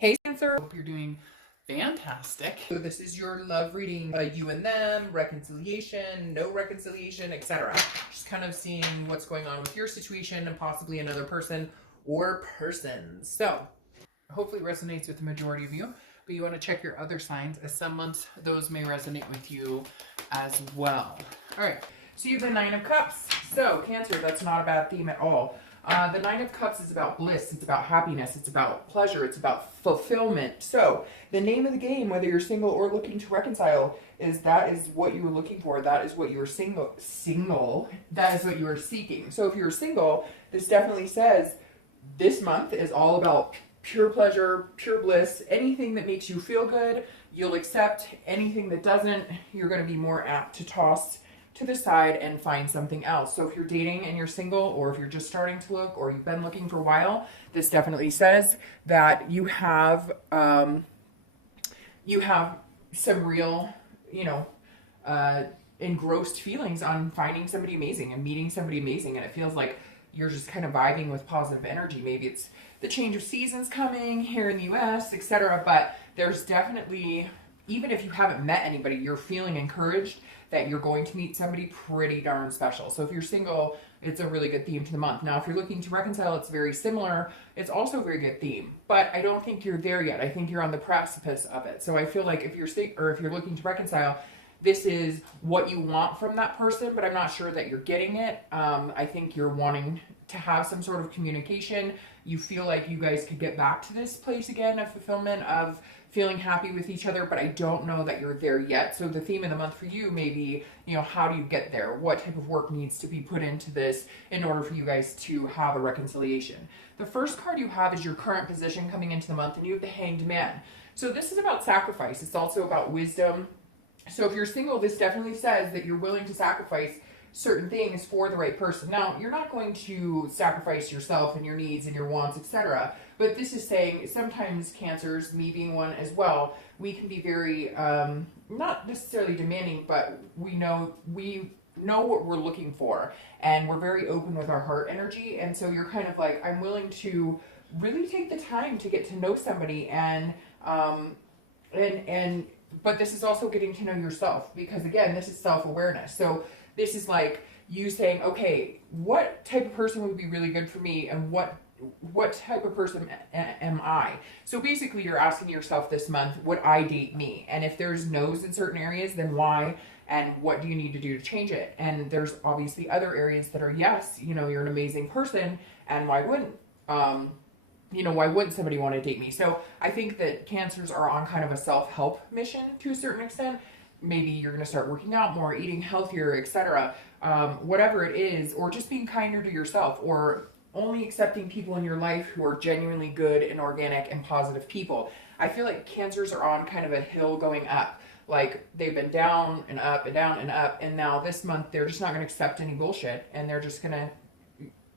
Hey Cancer, hope you're doing fantastic. So this is your love reading, you and them, reconciliation, no reconciliation, etc. Just kind of seeing what's going on with your situation and possibly another person or persons. So hopefully it resonates with the majority of you, but you want to check your other signs as some months those may resonate with you as well. All right, so you have the Nine of Cups. So Cancer, that's not a bad theme at all. The Nine of Cups is about bliss, it's about happiness, it's about pleasure, it's about fulfillment. So the name of the game, whether you're single or looking to reconcile, is that is what you were looking for. That is what you were that is what you were seeking. So if you're single, this definitely says this month is all about pure pleasure, pure bliss. Anything that makes you feel good, you'll accept. Anything that doesn't, you're going to be more apt to toss to the side and find something else. So if you're dating and you're single, or if you're just starting to look, or you've been looking for a while, this definitely says that you have some real, engrossed feelings on finding somebody amazing and meeting somebody amazing, and it feels like you're just kind of vibing with positive energy. Maybe it's the change of seasons coming here in the US, etc. But there's definitely, even if you haven't met anybody, you're feeling encouraged that you're going to meet somebody pretty darn special. So if you're single, it's a really good theme to the month. Now, if you're looking to reconcile, it's very similar. It's also a very good theme, but I don't think you're there yet. I think you're on the precipice of it. So I feel like if you're looking to reconcile, this is what you want from that person, but I'm not sure that you're getting it. I think you're wanting to have some sort of communication. You feel like you guys could get back to this place again of fulfillment, of feeling happy with each other, but I don't know that you're there yet. So the theme of the month for you may be, how do you get there? What type of work needs to be put into this in order for you guys to have a reconciliation? The first card you have is your current position coming into the month, and you have the Hanged Man. So this is about sacrifice. It's also about wisdom. So if you're single, this definitely says that you're willing to sacrifice certain things for the right person. Now, you're not going to sacrifice yourself and your needs and your wants, etc. But this is saying sometimes Cancers, me being one as well, we can be very, not necessarily demanding, but we know what we're looking for, and we're very open with our heart energy. And so you're kind of like, I'm willing to really take the time to get to know somebody, but this is also getting to know yourself, because again, this is self-awareness. So this is like you saying, okay, what type of person would be really good for me, and what type of person am I? So basically you're asking yourself this month, would I date me? And if there's no's in certain areas, then why? And what do you need to do to change it? And there's obviously other areas that are yes, you're an amazing person, and why wouldn't why wouldn't somebody want to date me? So I think that Cancers are on kind of a self-help mission to a certain extent. Maybe you're going to start working out more, eating healthier, etc. Whatever it is, or just being kinder to yourself, or only accepting people in your life who are genuinely good and organic and positive people. I feel like Cancers are on kind of a hill going up. Like they've been down and up and down and up, and now this month they're just not going to accept any bullshit, and they're just going to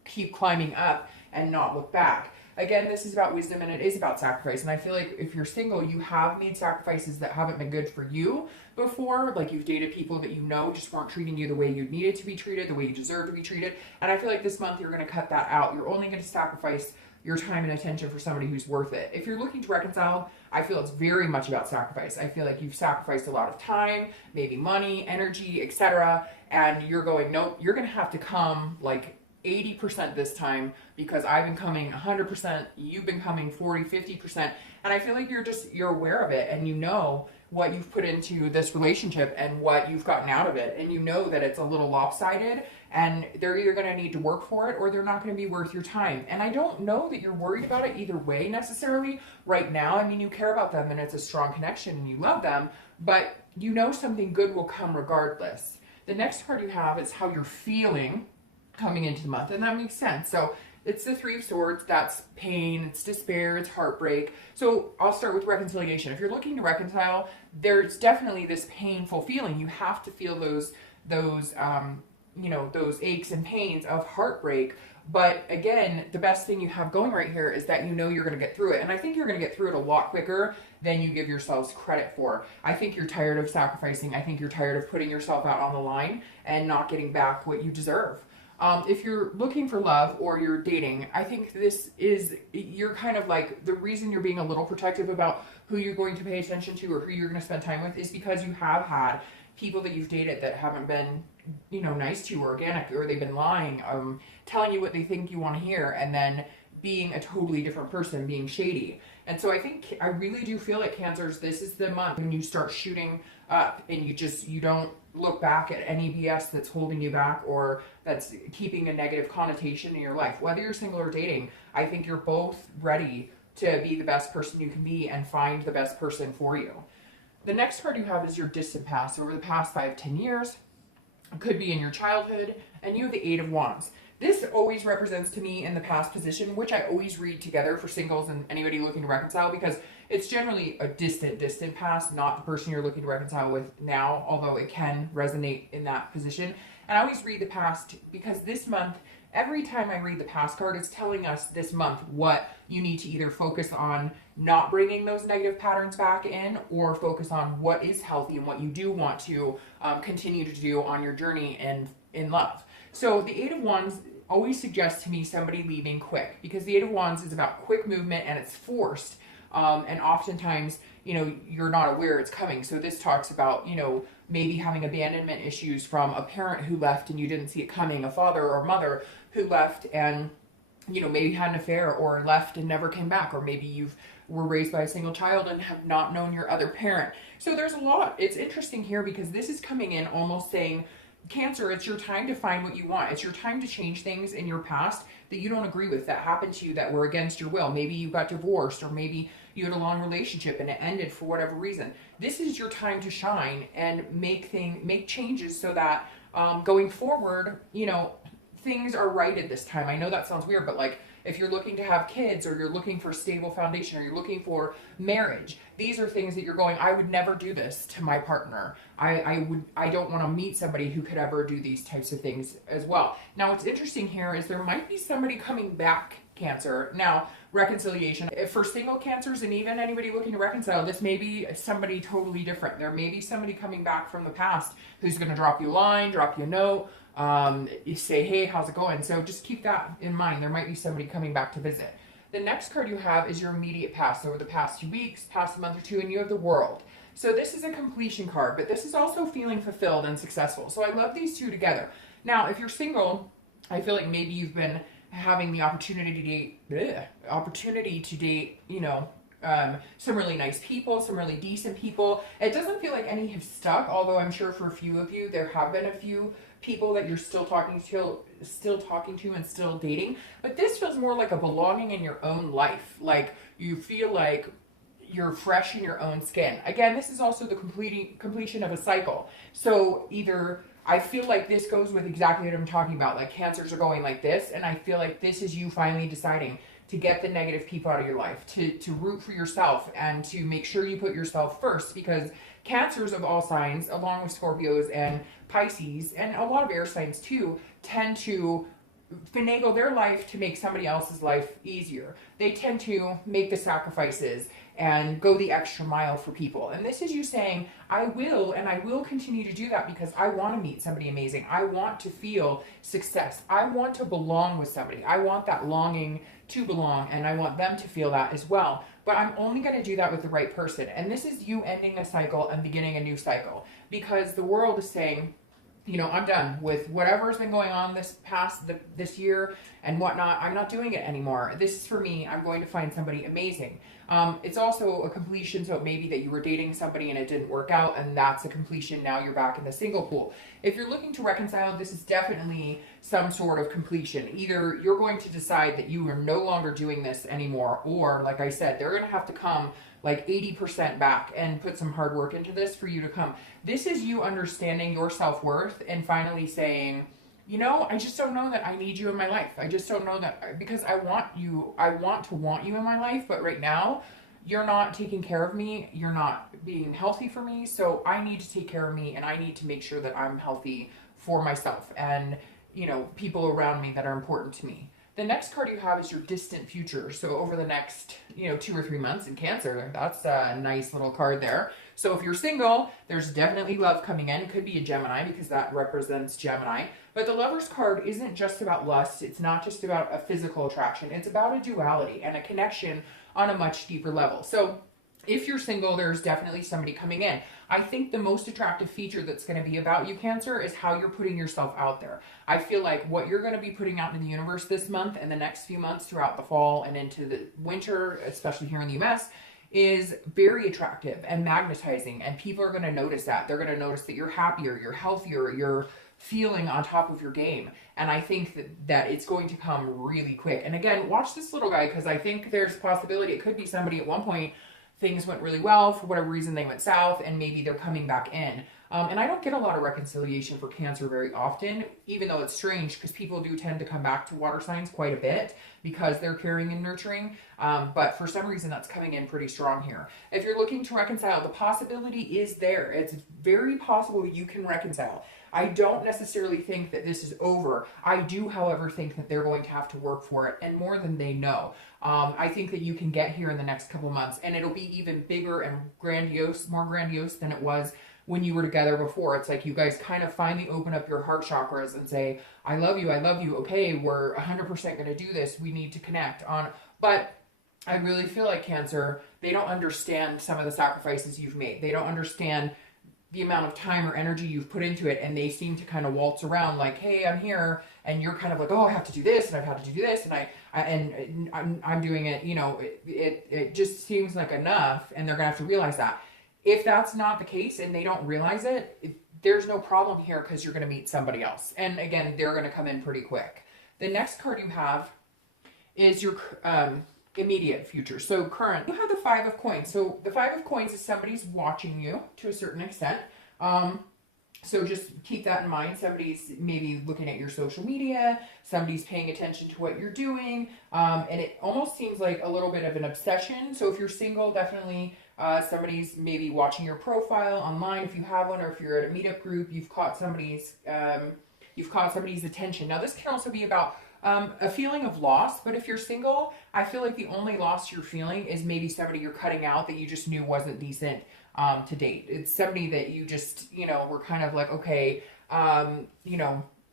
keep climbing up and not look back. Again, this is about wisdom, and it is about sacrifice. And I feel like if you're single, you have made sacrifices that haven't been good for you before. Like you've dated people that just weren't treating you the way you needed to be treated, the way you deserve to be treated. And I feel like this month you're going to cut that out. You're only going to sacrifice your time and attention for somebody who's worth it. If you're looking to reconcile, I feel it's very much about sacrifice. I feel like you've sacrificed a lot of time, maybe money, energy, etc. And you're going, nope, you're going to have to come like 80% this time, because I've been coming 100%, you've been coming 40, 50%. And I feel like you're aware of it, and you know what you've put into this relationship and what you've gotten out of it. And you know that it's a little lopsided, and they're either going to need to work for it, or they're not going to be worth your time. And I don't know that you're worried about it either way necessarily right now. I mean, you care about them, and it's a strong connection, and you love them, but something good will come regardless. The next card you have is how you're feeling coming into the month, and that makes sense. So it's the Three of Swords. That's pain, it's despair, it's heartbreak. So I'll start with reconciliation. If you're looking to reconcile, there's definitely this painful feeling. You have to feel those aches and pains of heartbreak. But again, the best thing you have going right here is that you're going to get through it. And I think you're going to get through it a lot quicker than you give yourselves credit for. I think you're tired of sacrificing. I think you're tired of putting yourself out on the line and not getting back what you deserve. If you're looking for love or you're dating, I think you're kind of like, the reason you're being a little protective about who you're going to pay attention to or who you're going to spend time with is because you have had people that you've dated that haven't been, nice to you or organic, or they've been lying, telling you what they think you want to hear, and then being a totally different person, being shady. And so I really do feel like Cancers, this is the month when you start shooting up and you don't look back at any BS that's holding you back or that's keeping a negative connotation in your life. Whether you're single or dating, I think you're both ready to be the best person you can be and find the best person for you. The next card you have is your distant past, over the past 5-10 years. It could be in your childhood, and you have the Eight of Wands. This always represents to me in the past position, which I always read together for singles and anybody looking to reconcile, because it's generally a distant past, not the person you're looking to reconcile with now, although it can resonate in that position. And I always read the past because this month, every time I read the past card, it's telling us this month what you need to either focus on not bringing those negative patterns back in, or focus on what is healthy and what you do want to continue to do on your journey and in love. So the Eight of Wands always suggests to me somebody leaving quick, because the Eight of Wands is about quick movement and it's forced. And oftentimes, you're not aware it's coming. So this talks about, maybe having abandonment issues from a parent who left and you didn't see it coming, a father or mother who left and, maybe had an affair or left and never came back, or maybe you've were raised by a single child and have not known your other parent. So there's a lot. It's interesting here because this is coming in almost saying, Cancer, it's your time to find what you want. It's your time to change things in your past that you don't agree with, that happened to you, that were against your will. Maybe you got divorced, or maybe you had a long relationship and it ended for whatever reason. This is your time to shine and make changes so that going forward, things are righted this time. I know that sounds weird, but like, if you're looking to have kids, or you're looking for a stable foundation, or you're looking for marriage, these are things that you're going, I would never do this to my partner. I don't want to meet somebody who could ever do these types of things as well. Now, what's interesting here is there might be somebody coming back, Cancer. Now, reconciliation. For single Cancers and even anybody looking to reconcile, this may be somebody totally different. There may be somebody coming back from the past who's going to drop you a line, drop you a note, you say, hey, how's it going? So just keep that in mind. There might be somebody coming back to visit. The next card you have is your immediate past, over the past 2 weeks, past a month or two, and you have the World. So this is a completion card, but this is also feeling fulfilled and successful. So I love these two together. Now, if you're single, I feel like maybe you've been having the opportunity to date, some really nice people, some really decent people. It doesn't feel like any have stuck, although I'm sure for a few of you, there have been a few people that you're still talking to and still dating. But this feels more like a belonging in your own life. Like you feel like you're fresh in your own skin. Again, this is also the completion of a cycle. So either I feel like this goes with exactly what I'm talking about. Like Cancers are going like this, and I feel like this is you finally deciding to get the negative people out of your life, to root for yourself and to make sure you put yourself first, because Cancers of all signs, along with Scorpios and Pisces, and a lot of air signs too, tend to finagle their life to make somebody else's life easier. They tend to make the sacrifices and go the extra mile for people. And this is you saying, I will continue to do that because I want to meet somebody amazing. I want to feel success. I want to belong with somebody. I want that longing to belong, and I want them to feel that as well. But I'm only going to do that with the right person. And this is you ending a cycle and beginning a new cycle, because the world is saying, I'm done with whatever's been going on this year and whatnot. I'm not doing it anymore. This is for me. I'm going to find somebody amazing. It's also a completion. So it may be that you were dating somebody and it didn't work out, and that's a completion. Now you're back in the single pool. If you're looking to reconcile, this is definitely some sort of completion. Either you're going to decide that you are no longer doing this anymore, or like I said, they're going to have to come like 80% back and put some hard work into this for you to come. This is you understanding your self-worth and finally saying, I just don't know that I need you in my life. I just don't know that, because I want to want you in my life, but right now you're not taking care of me. You're not being healthy for me. So I need to take care of me, and I need to make sure that I'm healthy for myself and, people around me that are important to me. The next card you have is your distant future. So over the next, 2 or 3 months in Cancer, that's a nice little card there. So if you're single, there's definitely love coming in. It could be a Gemini because that represents Gemini. But the Lover's card isn't just about lust. It's not just about a physical attraction. It's about a duality and a connection on a much deeper level. So if you're single, there's definitely somebody coming in. I think the most attractive feature that's going to be about you, Cancer, is how you're putting yourself out there. I feel like what you're going to be putting out in the universe this month and the next few months throughout the fall and into the winter, especially here in the US, is very attractive and magnetizing. And people are going to notice that. They're going to notice that you're happier, you're healthier, you're feeling on top of your game. And I think that it's going to come really quick. And again, watch this little guy, because I think there's a possibility it could be somebody at one point things went really well, for whatever reason they went south, and maybe they're coming back in. And I don't get a lot of reconciliation for Cancer very often, even though it's strange, because people do tend to come back to water signs quite a bit because they're caring and nurturing. But for some reason, that's coming in pretty strong here. If you're looking to reconcile, the possibility is there. It's very possible you can reconcile. I don't necessarily think that this is over. I do, however, think that they're going to have to work for it, and more than they know. I think that you can get here in the next couple months, and it'll be even bigger and grandiose, more grandiose than it was when you were together before. It's like you guys kind of finally open up your heart chakras and say, I love you, okay, we're 100% going to do this, we need to connect on. But I really feel like, Cancer, they don't understand some of the sacrifices you've made. They don't understand the amount of time or energy you've put into it, and they seem to kind of waltz around like, hey, I'm here, and you're kind of like, oh, I have to do this, and I've had to do this, and I'm doing it, it just seems like enough, and they're gonna have to realize that. If that's not the case and they don't realize it, there's no problem here, because you're gonna meet somebody else, and again, they're gonna come in pretty quick. The next card you have is your immediate future. So current, you have the Five of Coins. So the Five of Coins is somebody's watching you to a certain extent. So just keep that in mind. Somebody's maybe looking at your social media, somebody's paying attention to what you're doing, and it almost seems like a little bit of an obsession. So if you're single, definitely somebody's maybe watching your profile online if you have one, or if you're at a meetup group, you've caught somebody's attention. Now this can also be about a feeling of loss, but if you're single, I feel like the only loss you're feeling is maybe somebody you're cutting out that you just knew wasn't decent to date. It's somebody that you just, were kind of like, okay,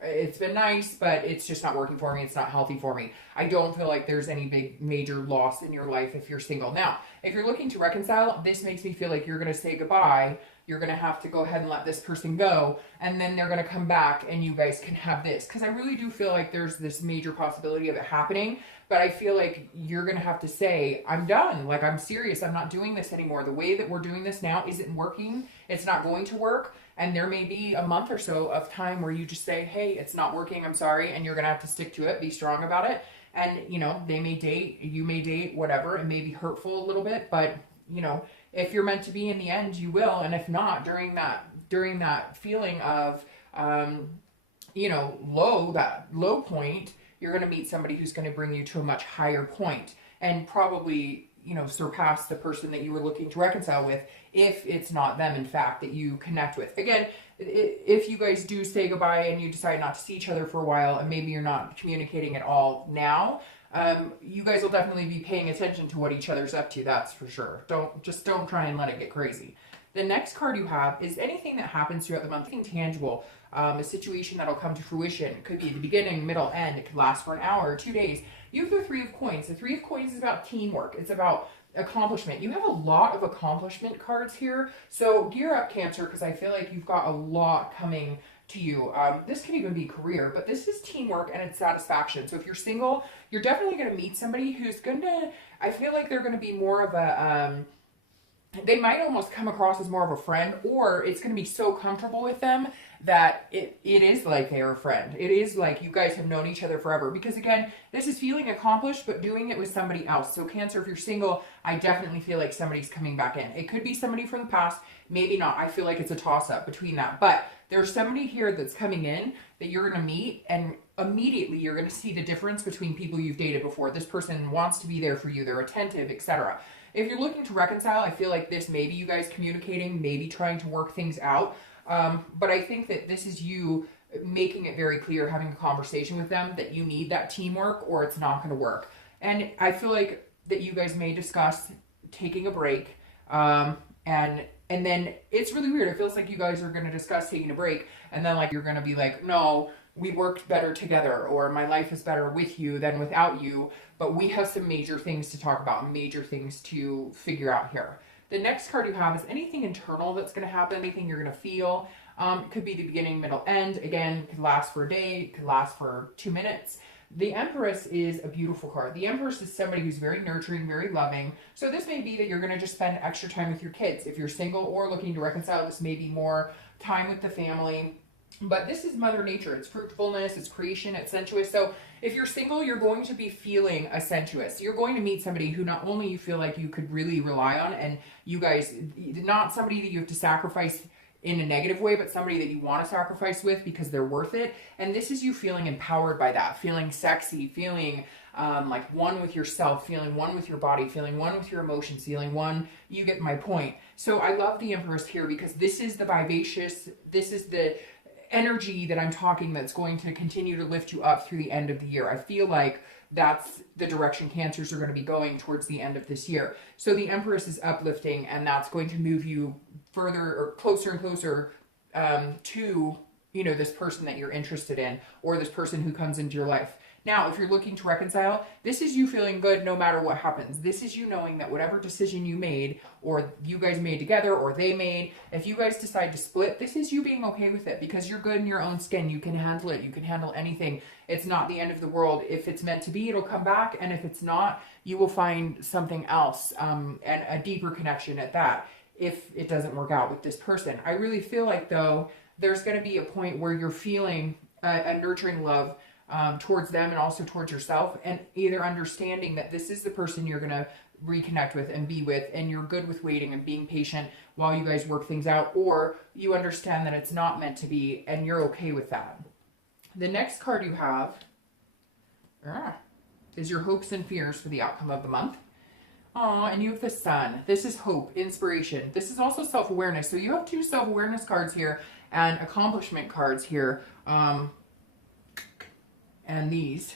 it's been nice, but it's just not working for me. It's not healthy for me. I don't feel like there's any big major loss in your life if you're single. Now, if you're looking to reconcile, this makes me feel like you're going to say goodbye. You're going to have to go ahead and let this person go, and then they're going to come back and you guys can have this. Because I really do feel like there's this major possibility of it happening, but I feel like you're going to have to say, I'm done. Like, I'm serious. I'm not doing this anymore. The way that we're doing this now isn't working. It's not going to work. And there may be a month or so of time where you just say, hey, it's not working. I'm sorry. And you're going to have to stick to it. Be strong about it. And, they may date, you may date, whatever. It may be hurtful a little bit, but, if you're meant to be in the end, you will. And if not, during that feeling of, that low point, you're going to meet somebody who's going to bring you to a much higher point and probably, surpass the person that you were looking to reconcile with, if it's not them, in fact, that you connect with. Again, if you guys do say goodbye and you decide not to see each other for a while, and maybe you're not communicating at all now, you guys will definitely be paying attention to what each other's up to. That's for sure. Don't try and let it get crazy. The next card you have is anything that happens throughout the month, anything tangible, a situation that'll come to fruition. It could be the beginning, middle, end. It could last for an hour or 2 days. You have the Three of Coins. The Three of Coins is about teamwork. It's about accomplishment. You have a lot of accomplishment cards here. So gear up, Cancer, because I feel like you've got a lot coming to you. This could even be career, but this is teamwork and it's satisfaction. So if you're single, you're definitely going to meet somebody who's going to, I feel like they're going to be more of a, they might almost come across as more of a friend, or it's going to be so comfortable with them that it is like they're a friend. It is like you guys have known each other forever, because again, this is feeling accomplished, but doing it with somebody else. So Cancer, if you're single, I definitely feel like somebody's coming back in. It could be somebody from the past, maybe not. I feel like it's a toss-up between that, but there's somebody here that's coming in that you're going to meet, and immediately you're going to see the difference between people you've dated before. This person wants to be there for you. They're attentive, etc. If you're looking to reconcile, I feel like this may be you guys communicating, maybe trying to work things out. But I think that this is you making it very clear, having a conversation with them that you need that teamwork or it's not going to work. And I feel like that you guys may discuss taking a break, and then it's really weird. It feels like you guys are going to discuss taking a break, and then like you're going to be like, no, we worked better together, or my life is better with you than without you. But we have some major things to talk about, major things to figure out here. The next card you have is anything internal that's going to happen, anything you're going to feel. It could be the beginning, middle, end. Again, it could last for a day, it could last for 2 minutes. The Empress is a beautiful card. The Empress is somebody who's very nurturing, very loving. So this may be that you're going to just spend extra time with your kids. If you're single or looking to reconcile, this may be more time with the family. But this is Mother Nature. It's fruitfulness, it's creation, it's sensuous. So if you're single, you're going to be feeling a sensuous. You're going to meet somebody who not only you feel like you could really rely on, and you guys, not somebody that you have to sacrifice in a negative way, but somebody that you want to sacrifice with because they're worth it. And this is you feeling empowered by that, feeling sexy, feeling like one with yourself, feeling one with your body, feeling one with your emotions, feeling one. You get my point. So I love the Empress here because this is the vivacious, this is the energy that I'm talking that's going to continue to lift you up through the end of the year. I feel like that's the direction Cancers are going to be going towards the end of this year. So the Empress is uplifting, and that's going to move you further or closer and closer to, you know, this person that you're interested in, or this person who comes into your life. Now, if you're looking to reconcile, this is you feeling good no matter what happens. This is you knowing that whatever decision you made, or you guys made together, or they made, if you guys decide to split, this is you being okay with it because you're good in your own skin. You can handle it. You can handle anything. It's not the end of the world. If it's meant to be, it'll come back. And if it's not, you will find something else, and a deeper connection at that if it doesn't work out with this person. I really feel like, though, there's going to be a point where you're feeling a nurturing love towards them and also towards yourself, and either understanding that this is the person you're going to reconnect with and be with, and you're good with waiting and being patient while you guys work things out, or you understand that it's not meant to be and you're okay with that. The next card you have is your hopes and fears for the outcome of the month. And you have the Sun. This is hope, inspiration. This is also self-awareness. So you have two self-awareness cards here and accomplishment cards here. And these,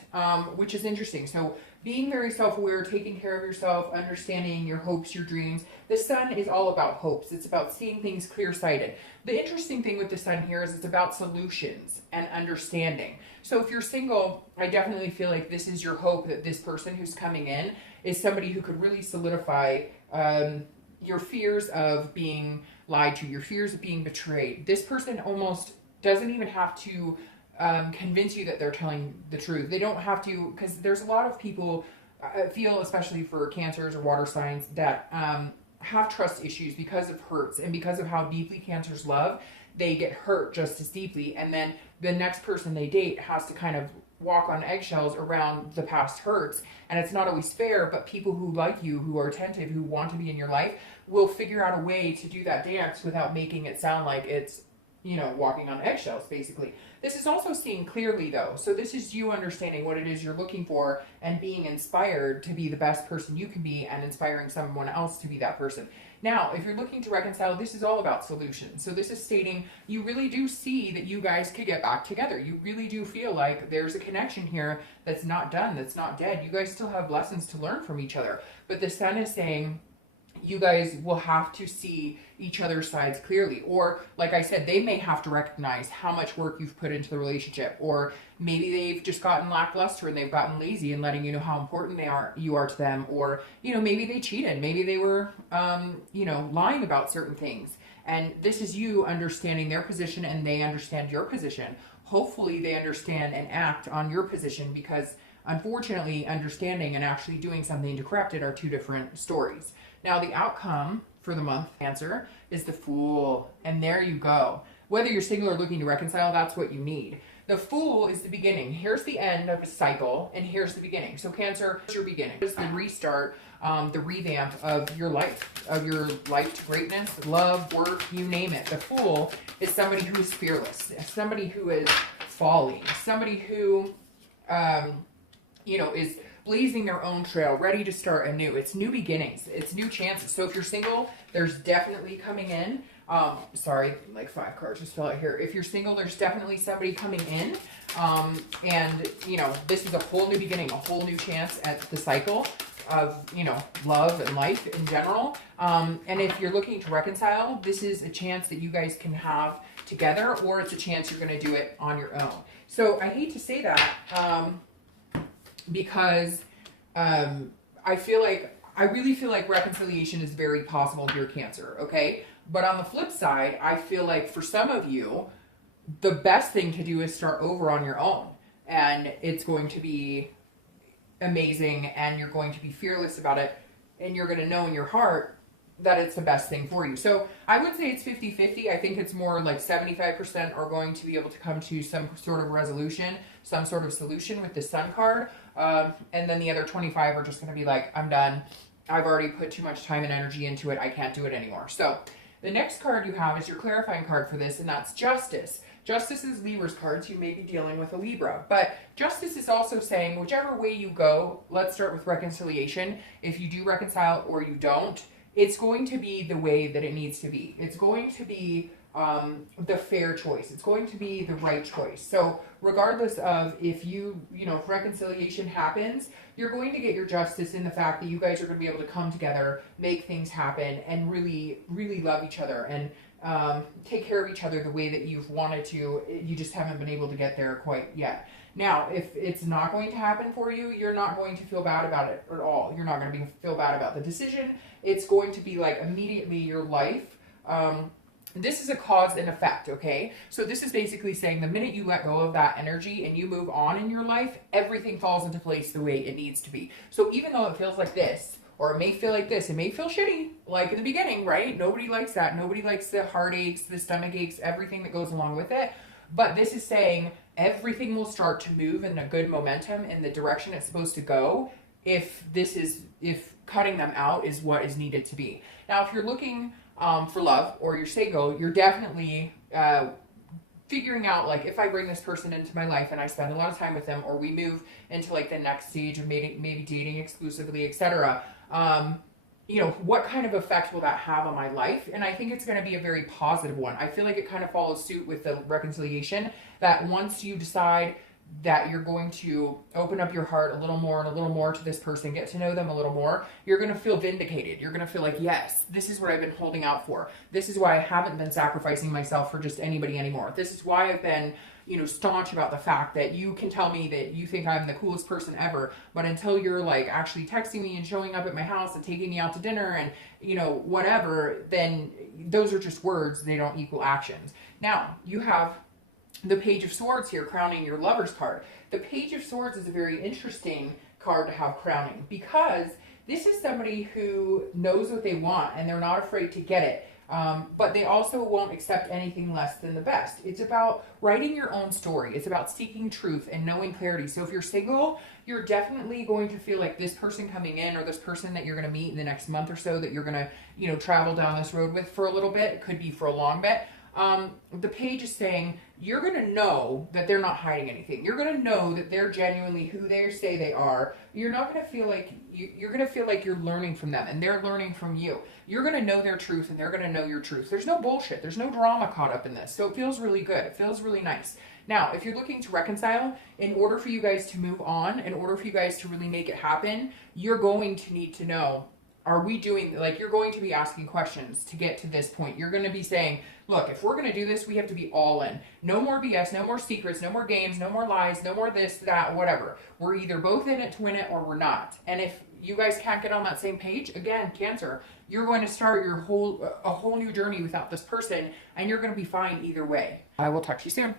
which is interesting. So being very self-aware, taking care of yourself, understanding your hopes, your dreams. The Sun is all about hopes. It's about seeing things clear-sighted. The interesting thing with the Sun here is it's about solutions and understanding. So if you're single, I definitely feel like this is your hope, that this person who's coming in is somebody who could really solidify your fears of being lied to, your fears of being betrayed. This person almost doesn't even have to convince you that they're telling the truth. They don't have to, because there's a lot of people, I feel, especially for Cancers or water signs, that have trust issues because of hurts and because of how deeply Cancers love. They get hurt just as deeply, and then the next person they date has to kind of walk on eggshells around the past hurts, and it's not always fair. But people who like you, who are attentive, who want to be in your life, will figure out a way to do that dance without making it sound like it's, you know, walking on eggshells, basically. This is also seeing clearly, though. So this is you understanding what it is you're looking for and being inspired to be the best person you can be and inspiring someone else to be that person. Now, if you're looking to reconcile, this is all about solutions. So this is stating you really do see that you guys could get back together. You really do feel like there's a connection here that's not done, that's not dead. You guys still have lessons to learn from each other. But the Sun is saying you guys will have to see each other's sides clearly. Or, like I said, they may have to recognize how much work you've put into the relationship. Or maybe they've just gotten lackluster and they've gotten lazy in letting you know how important you are to them. Or, you know, maybe they cheated. Maybe they were, you know, lying about certain things. And this is you understanding their position and they understand your position. Hopefully they understand and act on your position, because unfortunately, understanding and actually doing something to correct it are two different stories. Now, the outcome for the month, Cancer, is the Fool. And there you go. Whether you're single or looking to reconcile, that's what you need. The Fool is the beginning. Here's the end of a cycle, and here's the beginning. So Cancer, here's your beginning. It's the restart, the revamp of your life to greatness, love, work, you name it. The Fool is somebody who is fearless, somebody who is folly, somebody who, you know, is blazing their own trail, ready to start anew. It's new beginnings. It's new chances. So if you're single, there's definitely coming in. Sorry, like 5 cards just fell out here. If you're single, there's definitely somebody coming in. And, you know, this is a whole new beginning, a whole new chance at the cycle of, you know, love and life in general. And if you're looking to reconcile, this is a chance that you guys can have together, or it's a chance you're going to do it on your own. So I hate to say that, because I really feel like reconciliation is very possible here, Cancer, okay? But on the flip side, I feel like for some of you, the best thing to do is start over on your own. And it's going to be amazing, and you're going to be fearless about it, and you're going to know in your heart that it's the best thing for you. So I would say it's 50-50. I think it's more like 75% are going to be able to come to some sort of resolution, some sort of solution with the Sun card. And then the other 25 are just going to be like, I'm done. I've already put too much time and energy into it. I can't do it anymore. So the next card you have is your clarifying card for this, and that's Justice. Justice is Libra's card, so you may be dealing with a Libra. But Justice is also saying, whichever way you go, let's start with reconciliation. If you do reconcile or you don't, it's going to be the way that it needs to be. It's going to be the fair choice. It's going to be the right choice. So regardless of if if reconciliation happens, you're going to get your justice in the fact that you guys are going to be able to come together, make things happen, and really, really love each other and take care of each other the way that you've wanted to. You just haven't been able to get there quite yet. Now, if it's not going to happen for you, you're not going to feel bad about it at all. You're not going to feel bad about the decision. It's going to be like immediately your life. This is a cause and effect, okay? So this is basically saying the minute you let go of that energy and you move on in your life, everything falls into place the way it needs to be. So even though it feels like this, or it may feel like this, it may feel shitty, like in the beginning, right? Nobody likes that. Nobody likes the heartaches, the stomach aches, everything that goes along with it. But this is saying everything will start to move in a good momentum in the direction it's supposed to go if cutting them out is what is needed to be. Now, if you're looking for love or you're single, you're definitely figuring out, like, if I bring this person into my life and I spend a lot of time with them, or we move into like the next stage of maybe dating exclusively, etc. What kind of effect will that have on my life? And I think it's going to be a very positive one. I feel like it kind of follows suit with the reconciliation, that once you decide that you're going to open up your heart a little more and a little more to this person, get to know them a little more, you're going to feel vindicated. You're going to feel like, yes, this is what I've been holding out for. This is why I haven't been sacrificing myself for just anybody anymore. This is why I've been, staunch about the fact that you can tell me that you think I'm the coolest person ever, but until you're like actually texting me and showing up at my house and taking me out to dinner and, whatever, then those are just words. They don't equal actions. Now, you have the Page of Swords here crowning your Lover's card. The Page of Swords is a very interesting card to have crowning, because this is somebody who knows what they want and they're not afraid to get it. But they also won't accept anything less than the best. It's about writing your own story. It's about seeking truth and knowing clarity. So if you're single, you're definitely going to feel like this person coming in, or this person that you're going to meet in the next month or so, that you're going to, travel down this road with for a little bit. It could be for a long bit. The page is saying you're going to know that they're not hiding anything. You're going to know that they're genuinely who they say they are. You're not going to feel like you're going to feel like you're learning from them and they're learning from you. You're going to know their truth and they're going to know your truth. There's no bullshit. There's no drama caught up in this. So it feels really good. It feels really nice. Now, if you're looking to reconcile, in order for you guys to move on, in order for you guys to really make it happen, you're going to need to know, are we doing, like, you're going to be asking questions to get to this point. You're going to be saying, look, if we're going to do this, we have to be all in. No more BS, no more secrets, no more games, no more lies, no more this, that, whatever. We're either both in it to win it or we're not. And if you guys can't get on that same page, again, Cancer, you're going to start a whole new journey without this person, and you're going to be fine either way. I will talk to you soon.